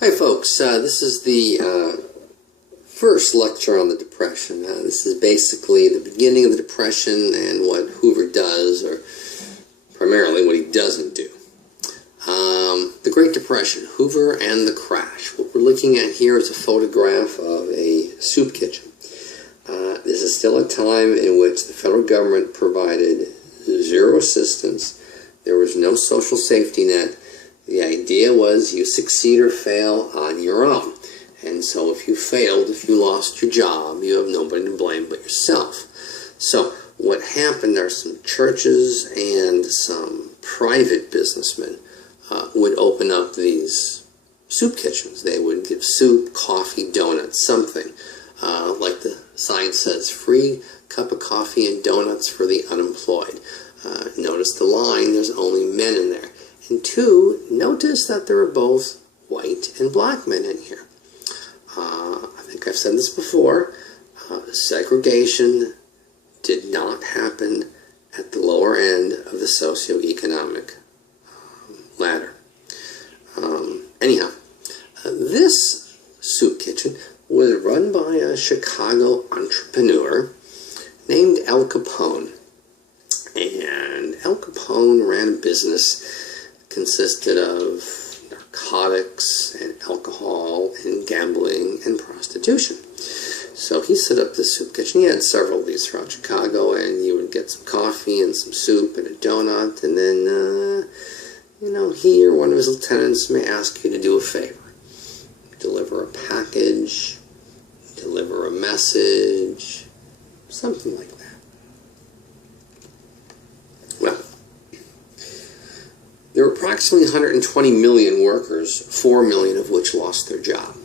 Hi folks, this is the first lecture on the Depression. This is basically the beginning of the Depression and what Hoover does, or primarily what he doesn't do. The Great Depression, Hoover and the crash. What we're looking at here is a photograph of a soup kitchen. This is still a time in which the federal government provided zero assistance. There was no social safety net. The idea was you succeed or fail on your own. And so if you failed, if you lost your job, you have nobody to blame but yourself. So what happened are some churches and some private businessmen would open up these soup kitchens. They would give soup, coffee, donuts, something. Like the sign says, free cup of coffee and donuts for the unemployed. Notice the line, there's only men in there. And two, notice that there are both white and black men in here. I think I've said this before, segregation did not happen at the lower end of the socioeconomic ladder. Anyhow, this soup kitchen was run by a Chicago entrepreneur named Al Capone. And Al Capone ran a business consisted of narcotics and alcohol and gambling and prostitution. So he set up this soup kitchen. He had several of these throughout Chicago, and you would get some coffee and some soup and a donut, and then, he or one of his lieutenants may ask you to do a favor. Deliver a package, deliver a message, something like that. Well, there were approximately 120 million workers, 4 million of which lost their job.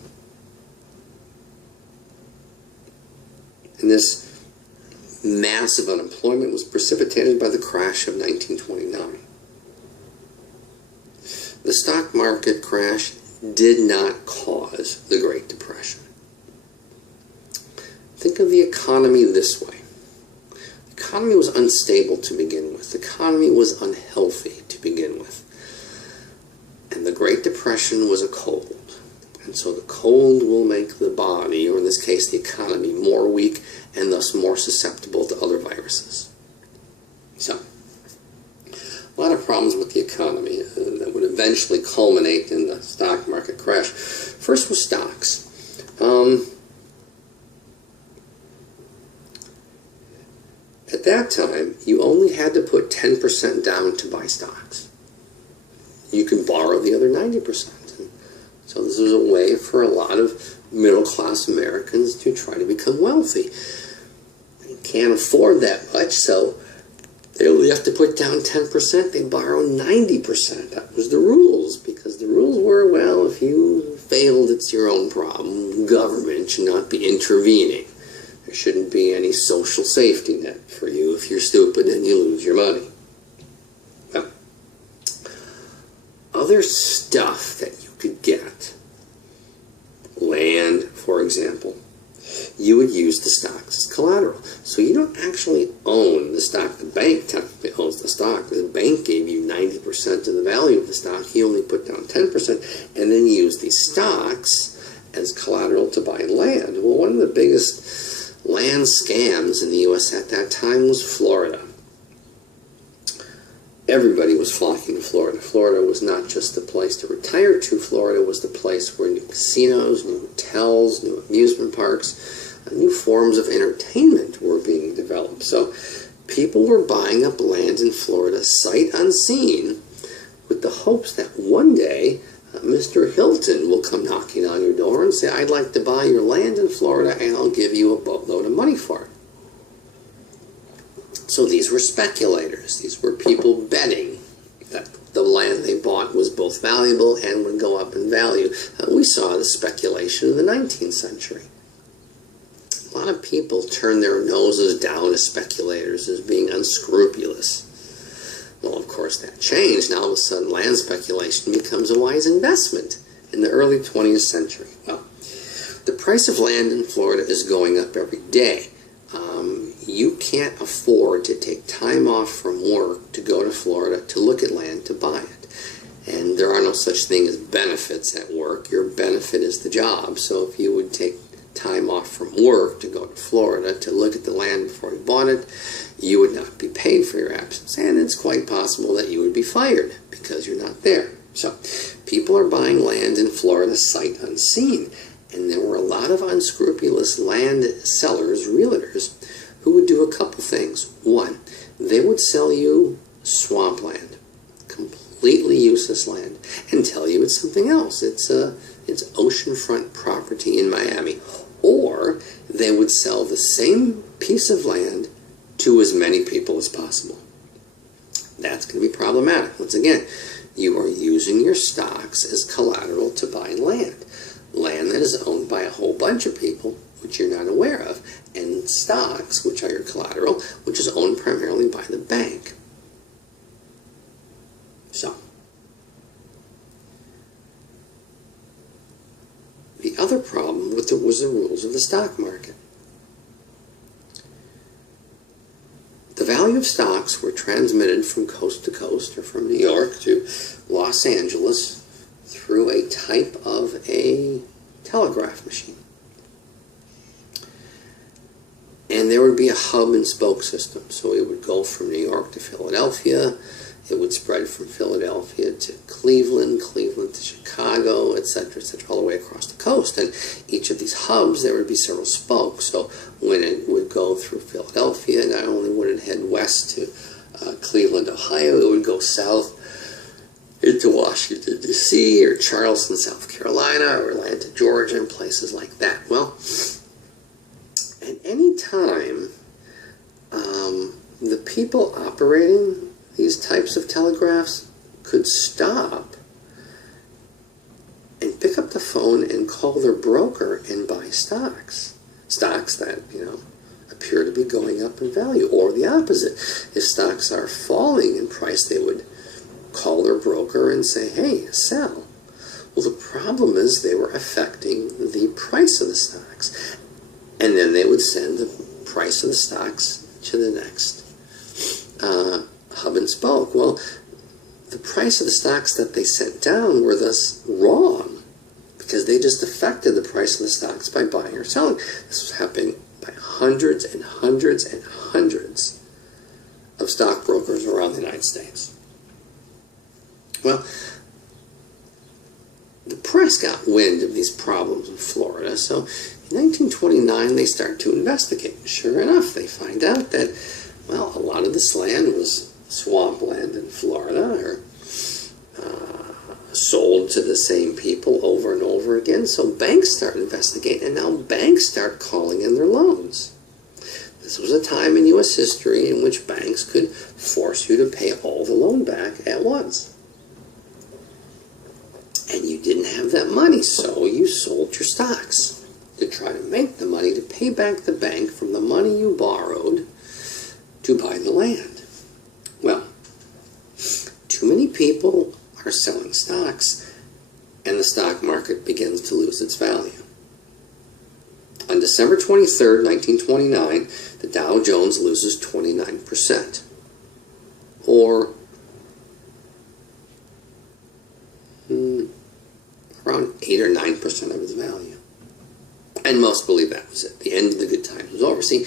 And this massive unemployment was precipitated by the crash of 1929. The stock market crash did not cause the Great Depression. Think of the economy this way. The economy was unstable to begin with. The economy was unhealthy to begin with. And the Great Depression was a cold. And so the cold will make the body, or in this case the economy, more weak and thus more susceptible to other viruses. So, a lot of problems with the economy that would eventually culminate in the stock market crash. First was stocks. At that time, you only had to put 10% down to buy stocks. You could borrow the other 90%. So this was a way for a lot of middle-class Americans to try to become wealthy. They can't afford that much, so they only have to put down 10%. They borrow 90%. That was the rules, because the rules were, well, if you failed, it's your own problem. Government should not be intervening. There shouldn't be any social safety net for you if you're stupid and you lose your money. Well, other stuff that you could get, land, for example, you would use the stocks as collateral. So you don't actually own the stock. The bank technically owns the stock. The bank gave you 90% of the value of the stock. He only put down 10% and then used these stocks as collateral to buy land. Well, one of the biggest land scams in the U.S. at that time was Florida. Everybody was flocking to Florida. Florida was not just the place to retire to. Florida was the place where new casinos, new hotels, new amusement parks, new forms of entertainment were being developed. So people were buying up land in Florida sight unseen with the hopes that one day Mr. Hilton will come knocking on your door and say, I'd like to buy your land in Florida and I'll give you a boatload of money for it. So these were speculators. These were people betting that the land they bought was both valuable and would go up in value. We saw the speculation in the 19th century. A lot of people turned their noses down at speculators as being unscrupulous. Well, of course, that changed. Now, all of a sudden, land speculation becomes a wise investment in the early 20th century. Well, the price of land in Florida is going up every day. You can't afford to take time off from work to go to Florida to look at land to buy it. And there are no such thing as benefits at work. Your benefit is the job. So if you would take time off from work to go to Florida to look at the land before you bought it, you would not be paid for your absence. And it's quite possible that you would be fired because you're not there. So people are buying land in Florida sight unseen. And there were a lot of unscrupulous land sellers, realtors, who would do a couple things. One, they would sell you swampland, completely useless land, and tell you it's something else. It's oceanfront property in Miami. Or they would sell the same piece of land to as many people as possible. That's going to be problematic. Once again, you are using your stocks as collateral to buy land. Land that is owned by a whole bunch of people, which you're not aware of, and stocks, which are your collateral, which is owned primarily by the bank. So, the other problem was the rules of the stock market. The value of stocks were transmitted from coast to coast, or from New York to Los Angeles, through a type of a telegraph machine. And there would be a hub and spoke system. So it would go from New York to Philadelphia. It would spread from Philadelphia to Cleveland, Cleveland to Chicago, etc., all the way across the coast. And each of these hubs, there would be several spokes. So when it would go through Philadelphia, not only would it head west to Cleveland, Ohio, it would go south into Washington, D.C., or Charleston, South Carolina, or Atlanta, Georgia, and places like that. Well, at any time, the people operating these types of telegraphs could stop and pick up the phone and call their broker and buy stocks. Stocks that, appear to be going up in value, or the opposite. If stocks are falling in price, they would call their broker and say, hey, sell. Well, the problem is they were affecting the price of the stocks. And then they would send the price of the stocks to the next hub and spoke. Well, the price of the stocks that they sent down were thus wrong, because they just affected the price of the stocks by buying or selling. This was happening by hundreds and hundreds and hundreds of stockbrokers around the United States. Well, the press got wind of these problems in Florida, so in 1929 they start to investigate. Sure enough, they find out that, well, a lot of this land was swampland in Florida, or sold to the same people over and over again. So banks start investigating, and now banks start calling in their loans. This was a time in U.S. history in which banks could force you to pay all the loan back at once. And you didn't have that money, so you sold your stocks to try to make the money to pay back the bank from the money you borrowed to buy the land. Well, too many people are selling stocks, and the stock market begins to lose its value. On December 23rd, 1929, the Dow Jones loses 29%, or around 8 or 9% of its value. And most believe that was it. The end of the good times was over. See,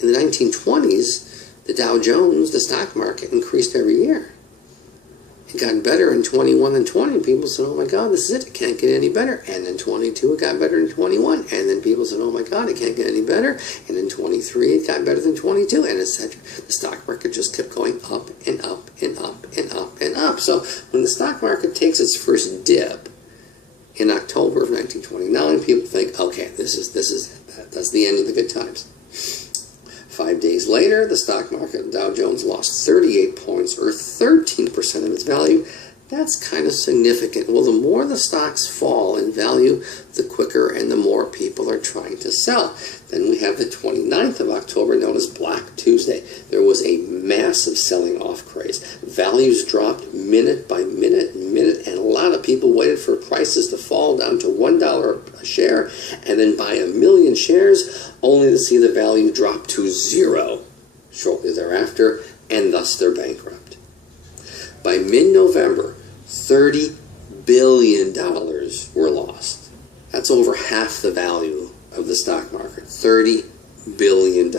in the 1920s, the Dow Jones, the stock market, increased every year. It got better in 21 and 20. People said, oh my God, this is it. It can't get any better. And in 22, it got better than 21. And then people said, oh my God, it can't get any better. And in 23, it got better than 22, and etc. The stock market just kept going up and up and up and up and up. So when the stock market takes its first dip in October of 1929, people think, okay, this is it. That's the end of the good times. 5 days later, the stock market, Dow Jones, lost 38 points, or 13% of its value. That's kind of significant. Well, the more the stocks fall in value, the quicker and the more people are trying to sell. Then we have the 29th of October, known as Black Tuesday. There was a massive selling off craze. Values dropped minute by minute, and a lot of people waited for prices to fall down to $1 a share, and then buy 1 million shares, only to see the value drop to 0 shortly thereafter, and thus they're bankrupt. By mid-November, $30 billion were lost. That's over half the value of the stock market. $30 billion.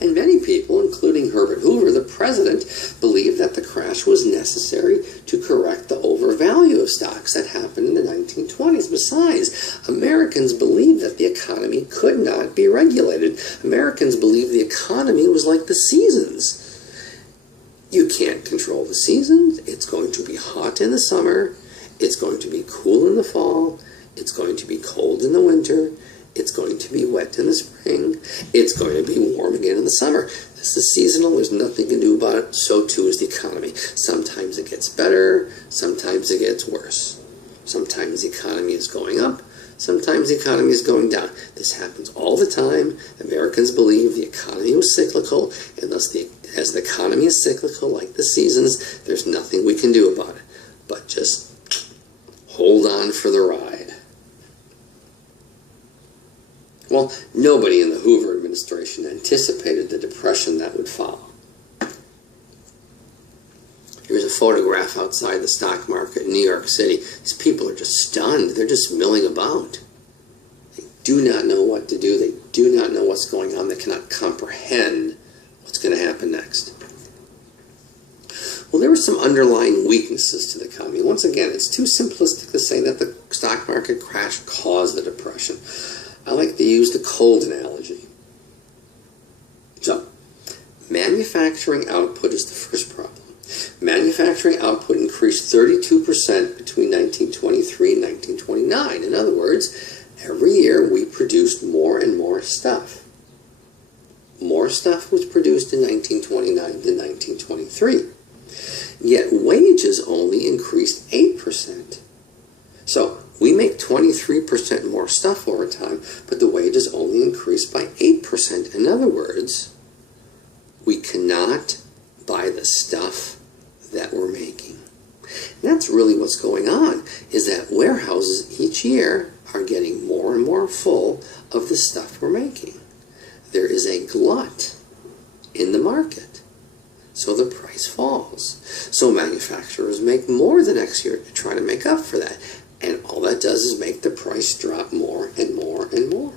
And many people, including Herbert Hoover, the president, believed that the crash was necessary to correct the overvalue of stocks that happened in the 1920s. Besides, Americans believed that the economy could not be regulated. Americans believed the economy was like the seasons. You can't control the seasons. It's going to be hot in the summer. It's going to be cool in the fall. It's going to be cold in the winter. It's going to be wet in the spring. It's going to be warm again in the summer. This is seasonal. There's nothing you can do about it. So too is the economy. Sometimes it gets better. Sometimes it gets worse. Sometimes the economy is going up. Sometimes the economy is going down. This happens all the time. Americans believe the economy was cyclical, and thus as the economy is cyclical, like the seasons, there's nothing we can do about it. But just hold on for the ride. Well, nobody in the Hoover administration anticipated the depression that would follow. Here's a photograph outside the stock market in New York City. These people are just stunned. They're just milling about. They do not know what to do. They do not know what's going on. They cannot comprehend what's going to happen next. Well, there were some underlying weaknesses to the economy. Once again, it's too simplistic to say that the stock market crash caused the depression. I like to use the cold analogy. So, manufacturing output is the first problem. Manufacturing output increased 32% between 1923 and 1929. In other words, every year we produced more and more stuff. More stuff was produced in 1929 than 1923. Yet wages only increased 8%. So, we make 23% more stuff over time, but the wages only increased by 8%. In other words, we cannot buy the stuff that we're making. And that's really what's going on, is that warehouses each year are getting more and more full of the stuff we're making. There is a glut in the market, so the price falls. So manufacturers make more the next year to try to make up for that. And all that does is make the price drop more and more and more.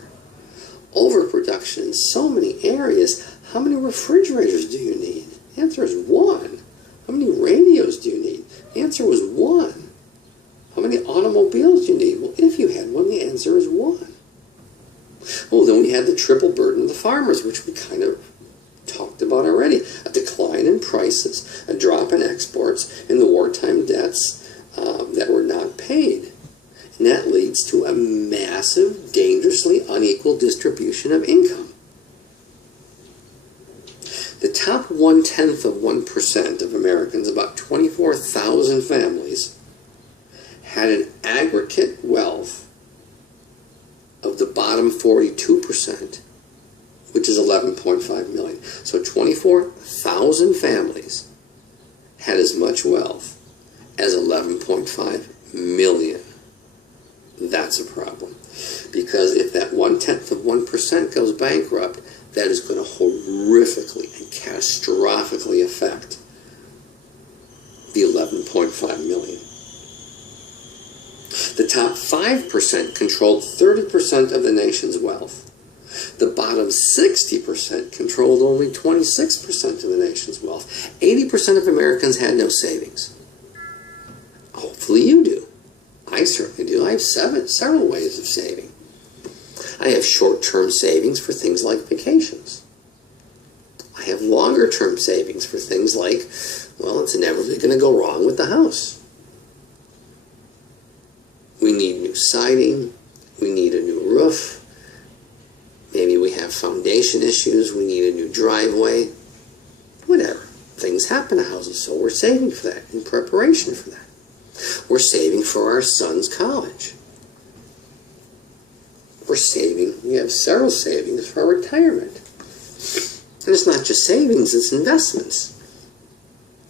Overproduction in so many areas. How many refrigerators do you need? The answer is one. How many radios do you need? The answer was one. How many automobiles do you need? Well, if you had one, the answer is one. Well, then we had the triple burden of the farmers, which we kind of talked about already. A decline in prices, a drop in exports, and the wartime debts that were not paid. And that leads to a massive, dangerously unequal distribution of income. The top 0.1% of Americans, about 24,000 families, had an aggregate wealth of the bottom 42%, which is 11.5 million. So 24,000 families had as much wealth as 11.5 million. That's a problem. Because if that 0.1% goes bankrupt, that is going to horrifically and catastrophically affect the 11.5 million. The top 5% controlled 30% of the nation's wealth. The bottom 60% controlled only 26% of the nation's wealth. 80% of Americans had no savings. Hopefully you do. I certainly do. I have several ways of saving. I have short-term savings for things like vacations. I have longer-term savings for things like, well, it's inevitably going to go wrong with the house. We need new siding. We need a new roof. Maybe we have foundation issues. We need a new driveway. Whatever. Things happen to houses, so we're saving for that, in preparation for that. We're saving for our son's college. We're saving, we have several savings for our retirement. And it's not just savings, it's investments.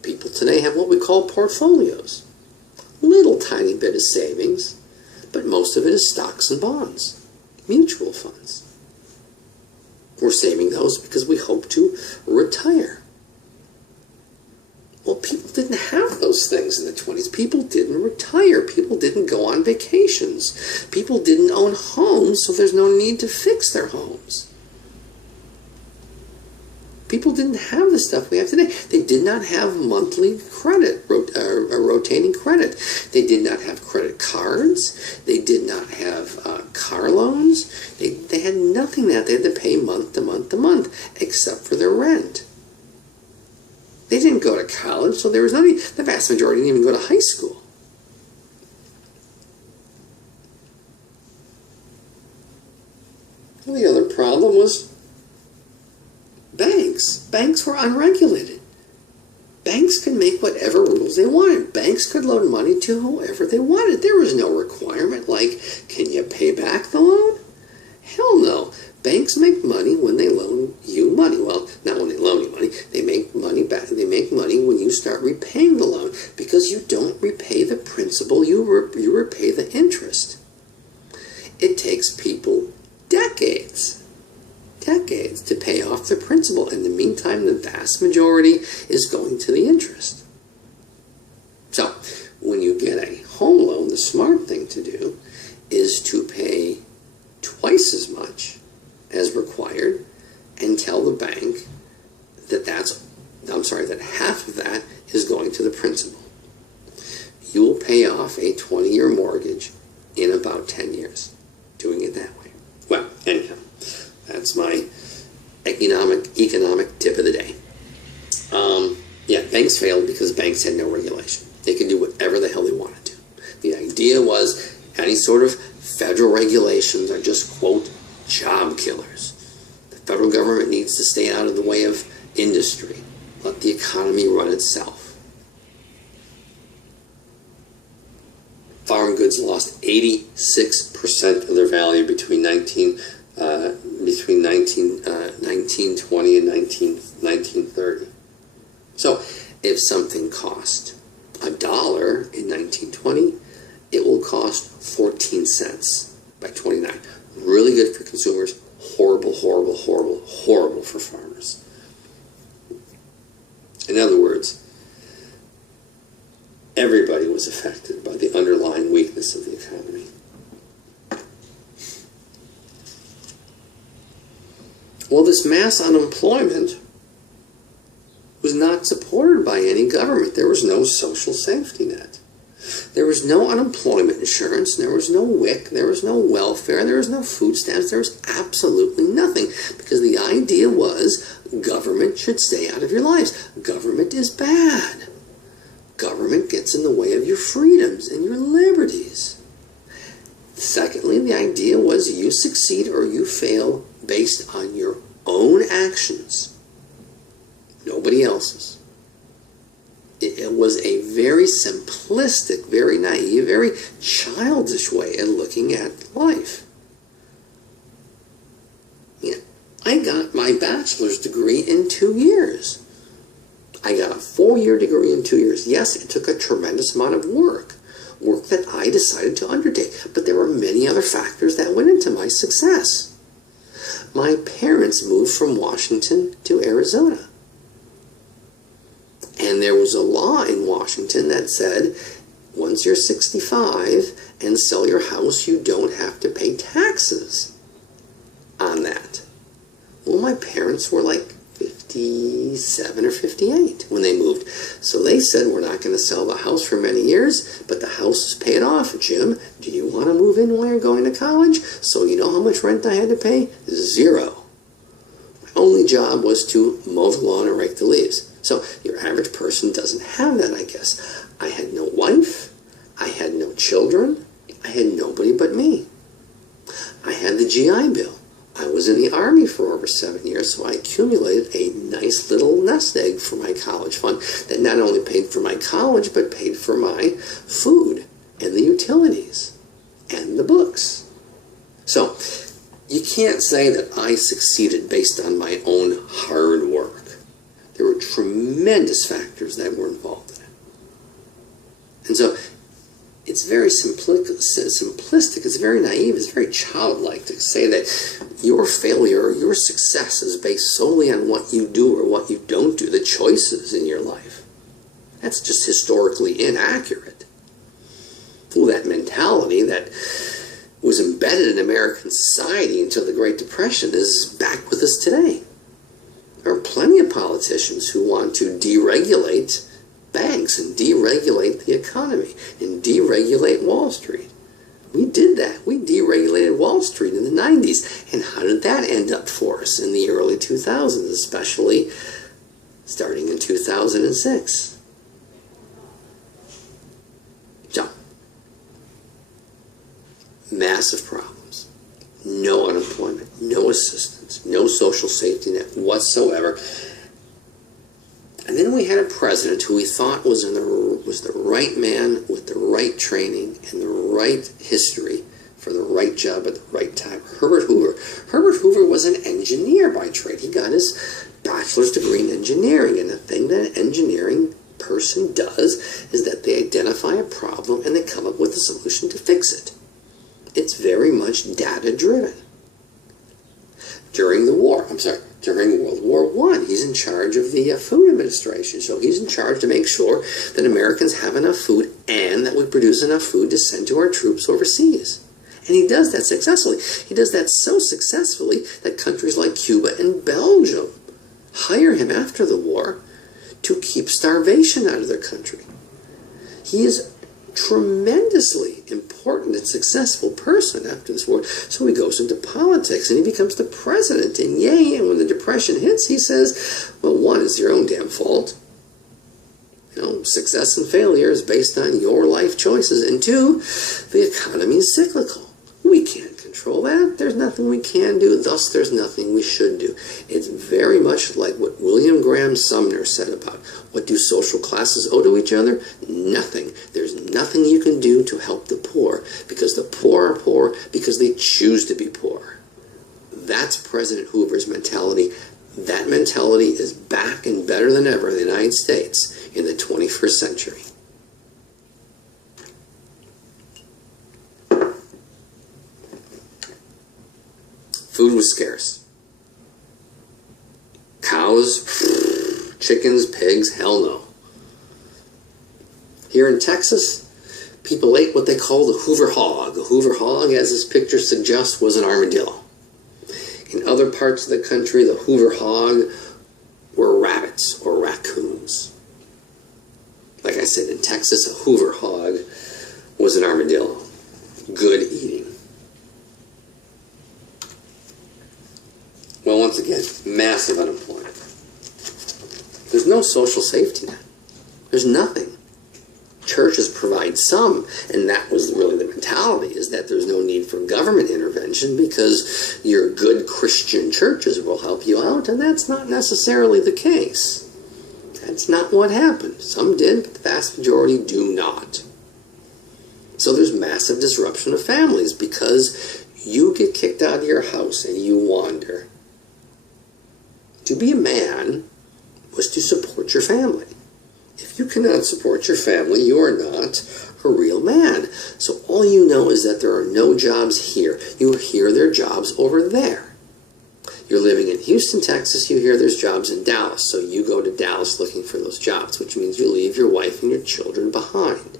People today have what we call portfolios. Little tiny bit of savings, but most of it is stocks and bonds, mutual funds. We're saving those because we hope to retire. Well, people didn't have those things in the 20s. People didn't retire. People didn't go on vacations. People didn't own homes, so there's no need to fix their homes. People didn't have the stuff we have today. They did not have monthly credit, rotating credit. They did not have credit cards. They did not have car loans. They had nothing that they had to pay month to month to month, except for their rent. They didn't go to college, so there was nothing. The vast majority didn't even go to high school. Well, the other problem was banks. Banks were unregulated. Banks could make whatever rules they wanted. Banks could loan money to whoever they wanted. There was no requirement like, can you pay back the loan? Hell no. Banks make money when they loan you money. Well, not when they loan you money. They make money back. They make money when you start repaying the loan, because you don't repay the principal. You repay the interest. It takes people decades to pay off the principal. In the meantime, the vast majority is going to the interest. So, when you get a home loan, the smart thing to do is to pay twice as much as required and tell the bank that that half of that is going to the principal. You will pay off a 20-year mortgage in about 10 years doing it that way. Well, anyhow, that's my economic tip of the day. Yeah, banks failed because banks had no regulation. They could do whatever the hell they wanted to. The idea was any sort of federal regulations are just, quote, job killers. The federal government needs to stay out of the way of industry. Let the economy run itself. Farm goods lost 86% of their value between 1920 and 1930. So, if something cost $1 in 1920, it will cost 14 cents by 29. Really good for consumers, horrible for farmers. In other words, everybody was affected by the underlying weakness of the economy. Well, this mass unemployment was not supported by any government. There was no social safety net. There was no unemployment insurance. There was no WIC. There was no welfare. There was no food stamps. There was absolutely nothing, because the idea was government should stay out of your lives. Government is bad. Government gets in the way of your freedoms and your liberties. Secondly, the idea was you succeed or you fail based on your own actions, nobody else's. It was a very simplistic, very naive, very childish way of looking at life. You know, I got my bachelor's degree in 2 years. I got a 4-year degree in 2 years. Yes, it took a tremendous amount of work that I decided to undertake, but there were many other factors that went into my success. My parents moved from Washington to Arizona. And there was a law in Washington that said, once you're 65 and sell your house, you don't have to pay taxes on that. Well, my parents were like 57 or 58 when they moved. So they said, we're not going to sell the house for many years, but the house is paid off. Jim, do you want to move in while you're going to college? So you know how much rent I had to pay? 0. My only job was to mow the lawn and rake the leaves. So your average person doesn't have that, I guess. I had no wife. I had no children. I had nobody but me. I had the GI Bill. I was in the Army for over 7 years, so I accumulated a nice little nest egg for my college fund that not only paid for my college, but paid for my food and the utilities and the books. So you can't say that I succeeded based on my own hard work. There were tremendous factors that were involved in it. And so it's very simplistic, it's very naive, it's very childlike to say that your failure or your success is based solely on what you do or what you don't do, the choices in your life. That's just historically inaccurate. Well, that mentality that was embedded in American society until the Great Depression is back with us today. There are plenty of politicians who want to deregulate banks and deregulate the economy and deregulate Wall Street. We did that. We deregulated Wall Street in the 90s. And how did that end up for us in the early 2000s, especially starting in 2006? So, massive problems. No unemployment, no assistance, no social safety net whatsoever. And then we had a president who we thought was the right man with the right training and the right history for the right job at the right time. Herbert Hoover. Herbert Hoover was an engineer by trade. He got his bachelor's degree in engineering, and the thing that an engineering person does is that they identify a problem and they come up with a solution to fix it. It's very much data-driven. During World War I, he's in charge of the Food Administration. So he's in charge to make sure that Americans have enough food and that we produce enough food to send to our troops overseas. And he does that successfully. He does that so successfully that countries like Cuba and Belgium hire him after the war to keep starvation out of their country. He is tremendously important and successful person after this war. So he goes into politics and he becomes the president. And yay, and when the Depression hits, he says, well, one, it's your own damn fault. You know, success and failure is based on your life choices. And two, the economy is cyclical. We can't control that. There's nothing we can do. Thus, there's nothing we should do. It's very much like what William Graham Sumner said about what do social classes owe to each other? Nothing. There's nothing you can do to help the poor because the poor are poor because they choose to be poor. That's President Hoover's mentality. That mentality is back and better than ever in the United States in the 21st century. Food was scarce. Cows, chickens, pigs, hell no. Here in Texas, people ate what they call the Hoover hog. A Hoover hog, as this picture suggests, was an armadillo. In other parts of the country, the Hoover hog were rabbits or raccoons. Like I said, in Texas, a Hoover hog was an armadillo. Good eating. Well, once again, massive unemployment. There's no social safety net. There's nothing. Churches provide some, and that was really the mentality, is that there's no need for government intervention because your good Christian churches will help you out, and that's not necessarily the case. That's not what happened. Some did, but the vast majority do not. So there's massive disruption of families because you get kicked out of your house and you wander. To be a man was to support your family. If you cannot support your family, you are not a real man. So all you know is that there are no jobs here. You hear there are jobs over there. You're living in Houston, Texas, you hear there's jobs in Dallas. So you go to Dallas looking for those jobs, which means you leave your wife and your children behind.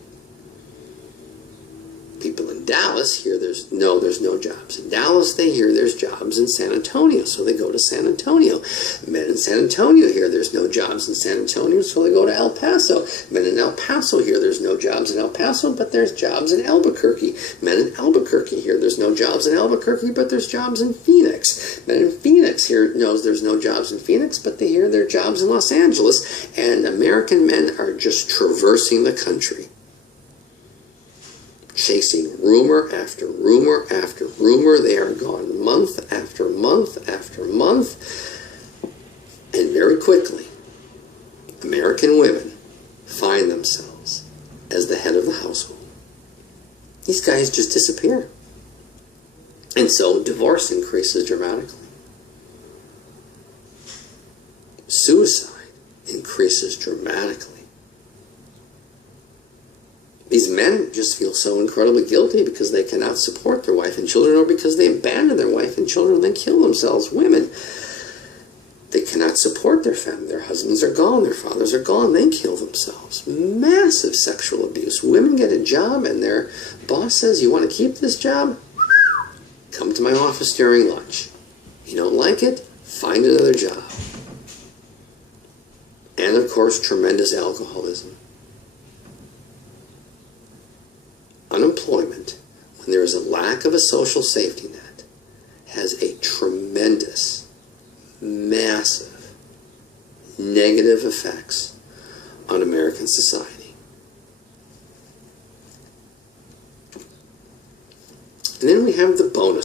People in Dallas hear there's no jobs. In Dallas, they hear there's jobs in San Antonio, so they go to San Antonio. Men in San Antonio hear there's no jobs in San Antonio, so they go to El Paso. Men in El Paso hear there's no jobs in El Paso, but there's jobs in Albuquerque. Men in Albuquerque hear there's no jobs in Albuquerque, but there's jobs in Phoenix. Men in Phoenix hear knows there's no jobs in Phoenix, but they hear there are jobs in Los Angeles. And American men are just traversing the country, chasing rumor after rumor after rumor. They are gone month after month after month. And very quickly, American women find themselves as the head of the household. These guys just disappear. And so divorce increases dramatically. Suicide increases dramatically. These men just feel so incredibly guilty because they cannot support their wife and children, or because they abandon their wife and children and then kill themselves. Women, They cannot support their family. Their husbands are gone. Their fathers are gone. They kill themselves. Massive sexual abuse. Women get a job and their boss says, you want to keep this job? Come to my office during lunch. You don't like it? Find another job. And of course, tremendous alcoholism. Unemployment, when there is a lack of a social safety net, has a tremendous, massive, negative effects on American society. And then we have the bonus.